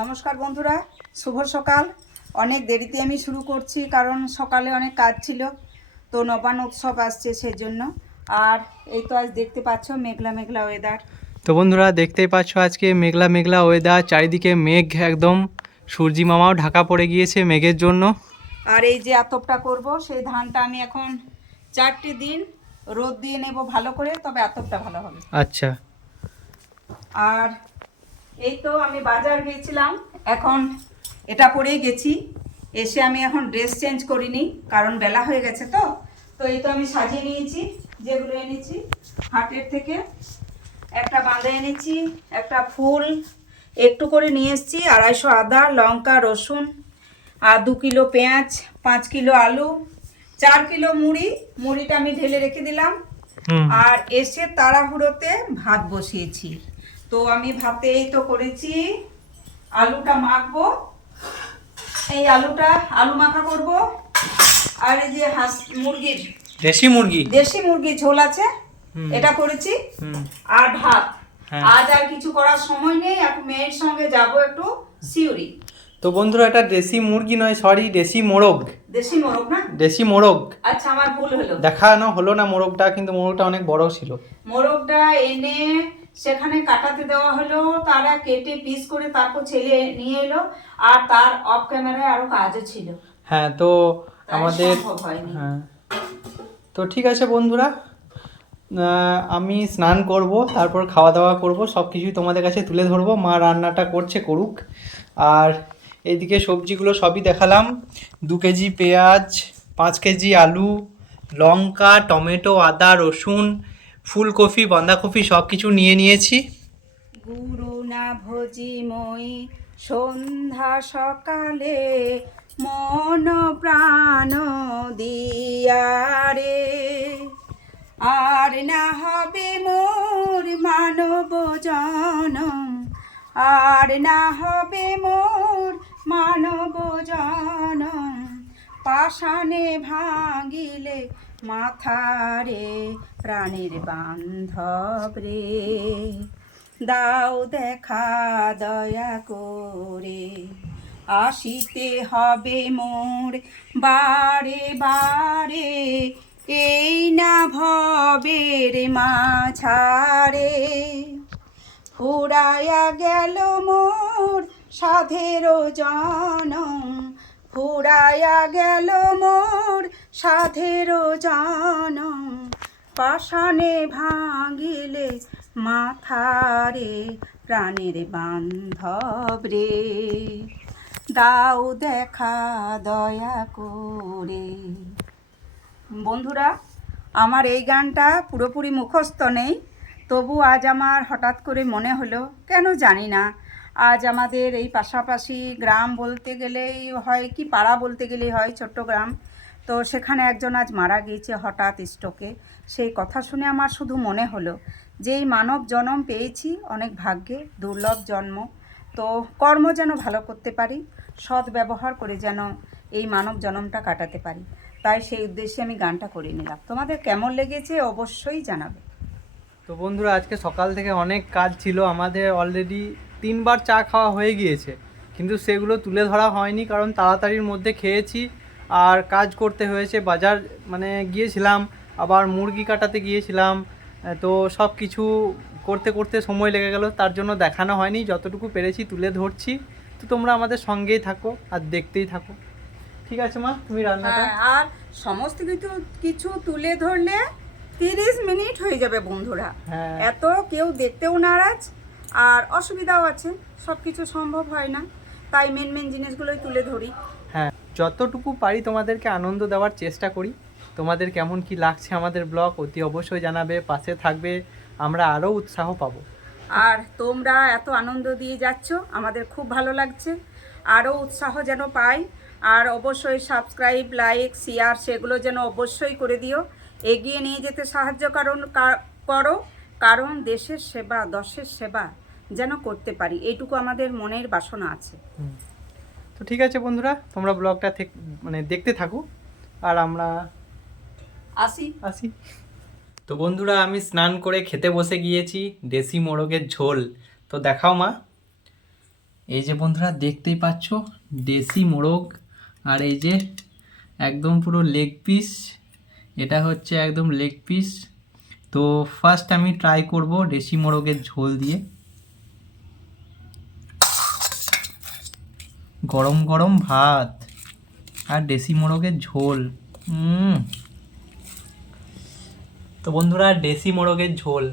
নমস্কার বন্ধুরা, শুভ সকাল। অনেক দেরিতে আমি শুরু করছি কারণ সকালে অনেক কাজ ছিল, তো নবান্ন উৎসব আসছে সেজন্য। আর এই তো আজ দেখতে পাচ্ছ মেঘলা মেঘলা ওয়েদার। তো বন্ধুরা দেখতেই পাচ্ছ আজকে মেঘলা মেঘলা ওয়েদার, চারিদিকে মেঘ, একদম সূর্যি মামাও ঢাকা পড়ে গিয়েছে মেঘের জন্য। আর এই যে আতপটা করব, সেই ধানটা আমি এখন 4টে দিন রোদ দিয়ে নেব ভালো করে, তবে আতপটা ভালো হবে। আচ্ছা। আর এই তো আমি বাজার গিয়েছিলাম, এখন এটা পরেই গেছি। এসে আমি এখন ড্রেস চেঞ্জ করিনি কারণ বেলা হয়ে গেছে। তো তো এই তো আমি সাজিয়ে নিয়েছি, যেগুলো এনেছি হাটের থেকে। একটা বাঁধা এনেছি, একটা ফুল একটু করে নিয়ে এসেছি, 250 আদা, লঙ্কা, রসুন, আর 2 কিলো পেঁয়াজ, 5 কিলো আলু, 4 কিলো মুড়িটা আমি ঢেলে রেখে দিলাম। আর এসে তাড়াহুড়োতে ভাত বসিয়েছি। তো আমি ভাতে এই তো করেছি, আলুটা মাখবো, এই আলু মাখা করব। আর এই যে দেশি মুরগি ঝোল আছে, এটা করেছি। আর ভাত। আজ আর কিছু করার সময় নেই, এখন মেয়ের সঙ্গে যাব একটু সিউড়ি। তো বন্ধুরা এটা দেশি মুরগি নয়, সরি দেশি মোরগ। দেশি মোরগ না? দেশি মোরগ। আচ্ছা, আমার ভুল হলো, দেখানো হলো না মোরগটা, কিন্তু মোরগটা অনেক বড় ছিল। মোরগটা এনে সেখানে কাটাতে দেওয়া হলো, তারা কেটে পিস করে তারপর ছেলে নিয়ে এলো। আর তার অফ ক্যামেরায় আরো কাজও ছিল। হ্যাঁ, তো আমাদের হ্যাঁ, তো ঠিক আছে বন্ধুরা, আমি স্নান করব, তারপর খাওয়া দাওয়া করব, সব কিছুই তোমাদের কাছে তুলে ধরবো। মা রান্নাটা করছে, করুক। আর এইদিকে সবজিগুলো সবই দেখালাম, 2 কেজি পেঁয়াজ, 5 কেজি আলু, লঙ্কা, টমেটো, আদা, রসুন, ফুলকপি, বাঁধাকপি সব কিছু নিয়ে নিয়েছি। গুরু না ভজি মই সন্ধ্যা সকালে, মন প্রাণ দিয়ারে। আর না হবে মোর মানব জনম, আর না হবে মোর মানব জনম, পাষাণে ভাঙিলে মাথারে প্রাণের বান্ধব রে। দাও দেখা দয়া করে, আসিতে হবে মোর বারে বারে, এই না ভবের মাঝারে। ফুরাইয়া গেল মোর সাধের জনম, ফুরাইয়া গেল মোর সাধের জনম, পাষাণে ভাঙিলে মাথারে প্রাণের বান্ধব রে। দাও দেখা দয়া করে। বন্ধুরা, আমার এই গানটা পুরোপুরি মুখস্থ নেই, তবু আজ আমার হঠাৎ করে মনে হলো, কেন জানি না, আজ আমাদের এই পাশাপাশি গ্রাম বলতে গেলেই হয়, কি পাড়া বলতে গেলেই হয়, ছোট্ট গ্রাম। তো সেখানে একজন আজ মারা গিয়েছে হঠাৎ স্ট্রোকে। সেই কথা শুনে আমার শুধু মনে হলো যে এই মানব জন্ম পেয়েছি অনেক ভাগ্যে, দুর্লভ জন্ম। তো কর্ম যেন ভালো করতে পারি, সৎ ব্যবহার করে যেন এই মানব জন্মটা কাটাতে পারি। তাই সেই উদ্দেশ্যে আমি গানটা করে নিলাম। তোমাদের কেমন লেগেছে অবশ্যই জানাবে। তো বন্ধুরা আজকে সকাল থেকে অনেক কাজ ছিল আমাদের, অলরেডি 3বার চা খাওয়া হয়ে গিয়েছে, কিন্তু সেগুলো তুলে ধরা হয়নি কারণ তাড়াতাড়ির মধ্যে খেয়েছি আর কাজ করতে হয়েছে। বাজার গিয়েছিলাম, আবার মুরগি কাটাতে গিয়েছিলাম, তো সব কিছু করতে করতে সময় লেগে গেল, তার জন্য দেখানো হয়নি। যতটুকু পেরেছি তুলে ধরছি, তো তোমরা আমাদের সঙ্গেই থাকো আর দেখতেই থাকো। ঠিক আছে মা, তুমি রান্নাটা। আর সমস্ত কিছু তুলে ধরলে 30 মিনিট হয়ে যাবে বন্ধুরা। হ্যাঁ, এত কেউ দেখতেও নারাজ, আর অসুবিধাও আছে, সব কিছু সম্ভব হয় না, তাই মেন জিনিসগুলোই তুলে ধরি। হ্যাঁ, যতটুকু পারি তোমাদেরকে আনন্দ দেওয়ার চেষ্টা করি। তোমাদের কেমন কি লাগছে আমাদের ব্লগ অতি অবশ্যই জানাবে, পাশে থাকবে, আমরা আরও উৎসাহ পাবো। আর তোমরা এত আনন্দ দিয়ে যাচ্ছ, আমাদের খুব ভালো লাগছে, আরও উৎসাহ যেন পাই। আর অবশ্যই সাবস্ক্রাইব, লাইক, শেয়ার সেগুলো যেন অবশ্যই করে দিও, এগিয়ে নিয়ে যেতে সাহায্য করো, কারণ দেশের সেবা, দশের সেবা যেন করতে পারি, এইটুকু আমাদের মনের বাসনা আছে। তো ঠিক আছে বন্ধুরা, তোমরা ব্লগটা দেখতে থাকো, আর আমরা আসি। তো বন্ধুরা আমি স্নান করে খেতে বসে গিয়েছি, দেশি মোরগের ঝোল। তো দেখাও মা। এই যে বন্ধুরা দেখতেই পাচ্ছ দেশি মোরগ, আর এই যে একদম পুরো লেগ পিস, এটা হচ্ছে একদম লেগ পিস। তো ফার্স্ট আমি ট্রাই করব দেশি মোরগের ঝোল দিয়ে। গরম গরম ভাত আর দেশি মোরগের ঝোল। তো বন্ধুরা দেশি মোরগের ঝোল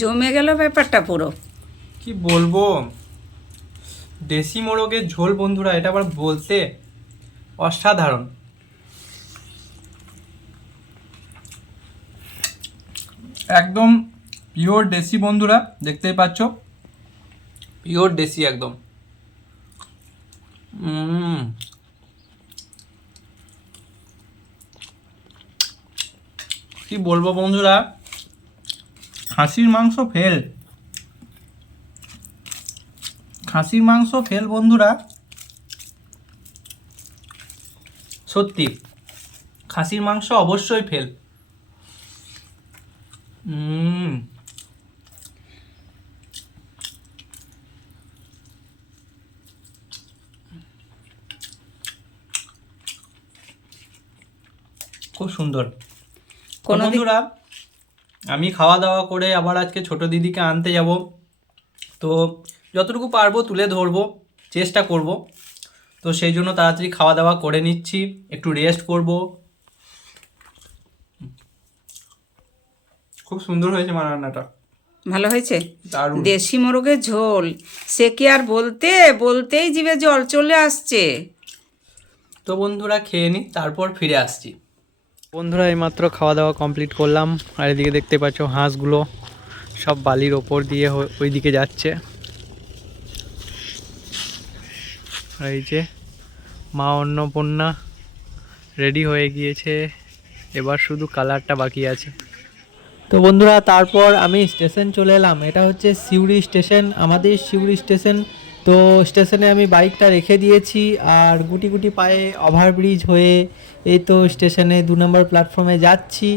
জমে গেল ব্যাপারটা পুরো। কি বলবো, দেশি মোরগের ঝোল বন্ধুরা, এটা আবার বলতে অসাধারণ। একদম পিওর দেশি বন্ধুরা, দেখতেই পাচ্ছ পিওর দেশি একদম। কি বলবো বন্ধুরা, খাসির মাংস ফেল, খাসির মাংস ফেল বন্ধুরা, সত্যি খাসির মাংস অবশ্যই ফেল। খুব সুন্দর। বন্ধুরা আমি খাওয়া দাওয়া করে আবার আজকে ছোট দিদিকে আনতে যাব, তো যতটুকু পারবো তুলে ধরবো, চেষ্টা করব। তো সেই জন্য তাড়াতাড়ি খাওয়া দাওয়া করে নিচ্ছি, একটু রেস্ট করব। খুব সুন্দর হয়েছে মা রান্নাটা। ভালো হয়েছে, দারুণ। দেশি মোরগের ঝোল সে কি আর বলতেই জিভে জল চলে আসছে। তো বন্ধুরা খেয়ে নিই, তারপর ফিরে আসছি। বন্ধুরা এইমাত্র খাওয়া দাওয়া কমপ্লিট করলাম, আর এদিকে দেখতে পাচ্ছ হাঁসগুলো সব বালির ওপর দিয়ে ওই দিকে যাচ্ছে। আর এই যে মা অন্নপূর্ণা রেডি হয়ে গিয়েছে, এবার শুধু কালারটা বাকি আছে। তো বন্ধুরা তারপর আমি স্টেশন চলে এলাম, এটা হচ্ছে সিউড়ি স্টেশন, আমাদের সিউড়ি স্টেশন। তো স্টেশনে আমি বাইকটা রেখে দিয়েছি, আর গুটি গুটি পায়ে ওভারব্রিজ হয়ে এই তো স্টেশনে 2 নম্বর প্ল্যাটফর্মে যাচ্ছি।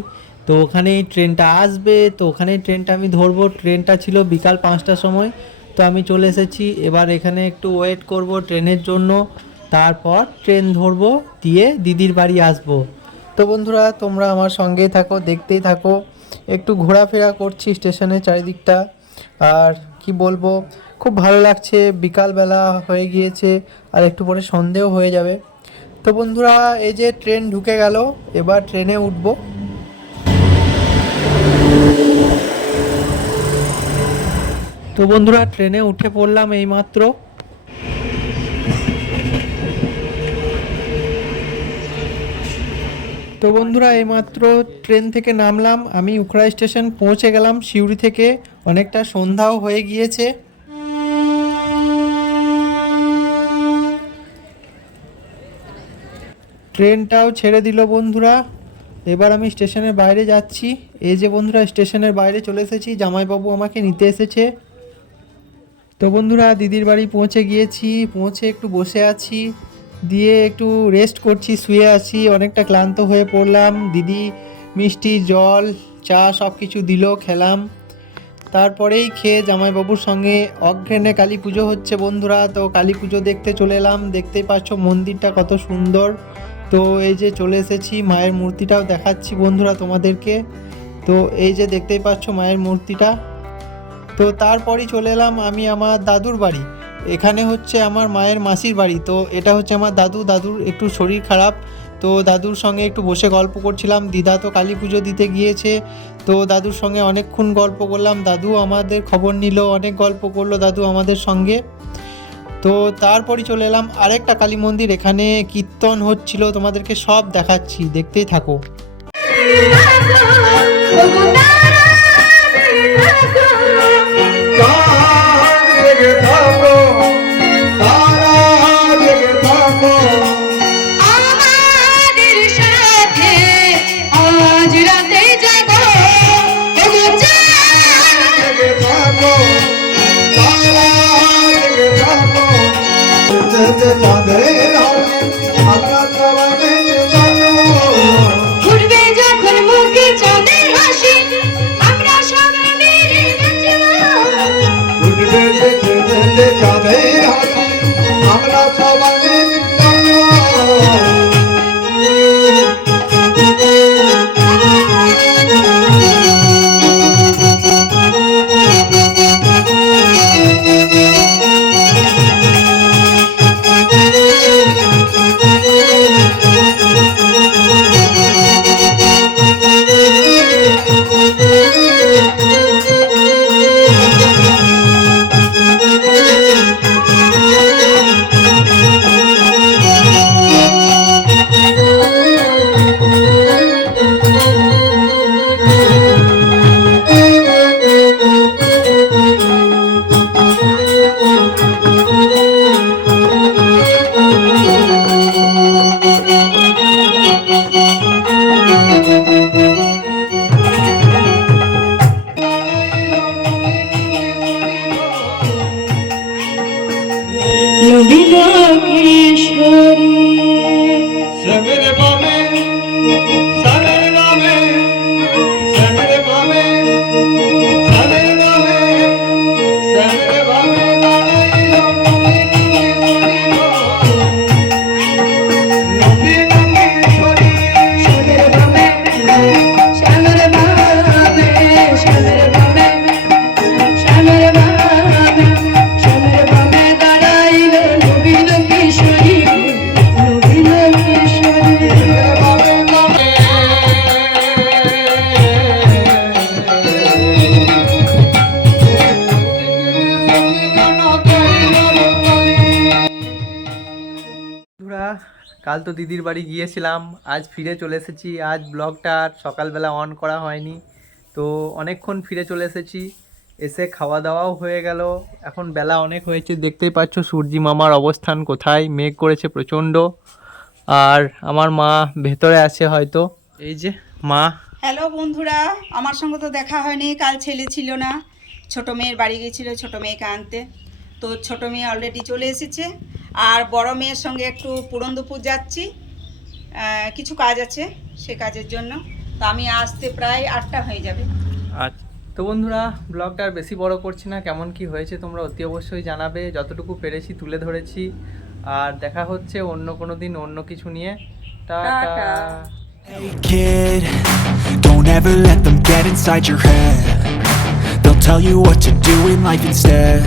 তো ওখানেই ট্রেনটা আসবে, তো ওখানেই ট্রেনটা আমি ধরবো। ট্রেনটা ছিল বিকাল 5টার সময়, তো আমি চলে এসেছি। এবার এখানে একটু ওয়েট করব ট্রেনের জন্য, তারপর ট্রেন ধরবো, দিয়ে দিদির বাড়ি আসবো। তো বন্ধুরা তোমরা আমার সঙ্গেই থাকো, দেখতেই থাকো। একটু ঘোরাফেরা করছি স্টেশনের চারিদিকটা, আর কি বলবো, খুব ভালো লাগছে। বিকালবেলা হয়ে গিয়েছে, আর একটু পরে সন্ধেও হয়ে যাবে। তো বন্ধুরা এই যে ট্রেন ঢুকে গেল, এবার ট্রেনে উঠব। তো বন্ধুরা ট্রেনে উঠে পড়লাম এইমাত্র। তো বন্ধুরা এইমাত্র ট্রেন থেকে নামলাম, আমি উখড়া স্টেশন পৌঁছে গেলাম সিউড়ি থেকে। অনেকটা সন্ধ্যাও হয়ে গিয়েছে। ট্রেনটাও ছেড়ে দিল বন্ধুরা, এবার আমি স্টেশনের বাইরে যাচ্ছি। এই যে বন্ধুরা স্টেশনের বাইরে চলে এসেছি, জামাইবাবু আমাকে নিতে এসেছে। তো বন্ধুরা দিদির বাড়ি পৌঁছে গিয়েছি, পৌঁছে একটু বসে আছি, দিয়ে একটু রেস্ট করছি, শুয়ে আছি, অনেকটা ক্লান্ত হয়ে পড়লাম। দিদি মিষ্টি জল চা সব কিছু দিল, খেলাম। তারপরেই খেয়ে জামাইবাবুর সঙ্গে অজ্ঞানে কালী পুজো হচ্ছে বন্ধুরা, তো কালী পুজো দেখতে চলে এলাম। দেখতেই পাচ্ছ মন্দিরটা কত সুন্দর। তো এই যে চলে এসেছি, মায়ের মূর্তিটাও দেখাচ্ছি বন্ধুরা তোমাদেরকে। তো এই যে দেখতেই পাচ্ছ মায়ের মূর্তিটা। তো তারপরই চলে এলাম আমি আমার দাদুর বাড়ি। এখানে হচ্ছে আমার মায়ের মাসির বাড়ি। তো এটা হচ্ছে আমার দাদুর একটু শরীর খারাপ, তো দাদুর সঙ্গে একটু বসে গল্প করছিলাম। দিদা তো কালী পুজো দিতে গিয়েছে, তো দাদুর সঙ্গে অনেকক্ষণ গল্প করলাম। দাদু আমাদের খবর নিল, অনেক গল্প করলো দাদু আমাদের সঙ্গে। তো তারপরই চলে এলাম আরেকটা কালী মন্দির, এখানে কীর্তন হচ্ছিল, তোমাদেরকে সব দেখাচ্ছি, দেখতেই থাকো। ঘুরবে যখন মুখে চাঁদের হাসি, আমরা সবাই মিলে বেঁধে বেঁধে চাঁদের হাসি আমরা সবাই শ্যামের বামে শ্যামের বামে শ্যামের বামে শ্যামের বামে শ্যামের বামে নবী নবী শ্যামের বামে শ্যামের বামে শ্যামের বামে শ্যামের বামে শ্যামের বামে দাঁড়াইল নবী কিশোরী বন্ধুরা কাল তো দিদির বাড়ি গিয়েছিলাম, আজ ফিরে চলে এসেছি। আজ ব্লগটা আর সকালবেলা অন করা হয়নি, তো অনেকক্ষণ ফিরে চলে এসেছি। এসে খাওয়া দাওয়াও হয়ে গেল, এখন বেলা অনেক হয়েছে। দেখতেই পাচ্ছ সূর্যি মামার অবস্থান কোথায়, মেঘ করেছে প্রচণ্ড। আর আমার মা ভেতরে আছে হয়তো, এই যে মা। হ্যালো বন্ধুরা, আমার সঙ্গে তো দেখা হয়নি, কাল ছেলে ছিল না, ছোট মেয়ের বাড়ি গিয়েছিল ছোট মেয়েকে আনতে। তো ছোট মেয়ে অলরেডি চলে এসেছে, আর বড় মেয়ের সঙ্গে একটু পুরন্দপুর যাচ্ছি, কিছু কাজ আছে সে কাজের জন্য। তো আমি আসতে প্রায় 8টা হয়ে যাবে। আচ্ছা, তো বন্ধুরা ব্লগটা আর বেশি বড় করছি না। কেমন কি হয়েছে তোমরা অতি অবশ্যই জানাবে, যতটুকু পেরেছি তুলে ধরেছি। আর দেখা হচ্ছে অন্য কোনো দিন অন্য কিছু নিয়ে। Tata. Hey kid, don't ever let them get inside your head. They'll tell you what to do in life instead.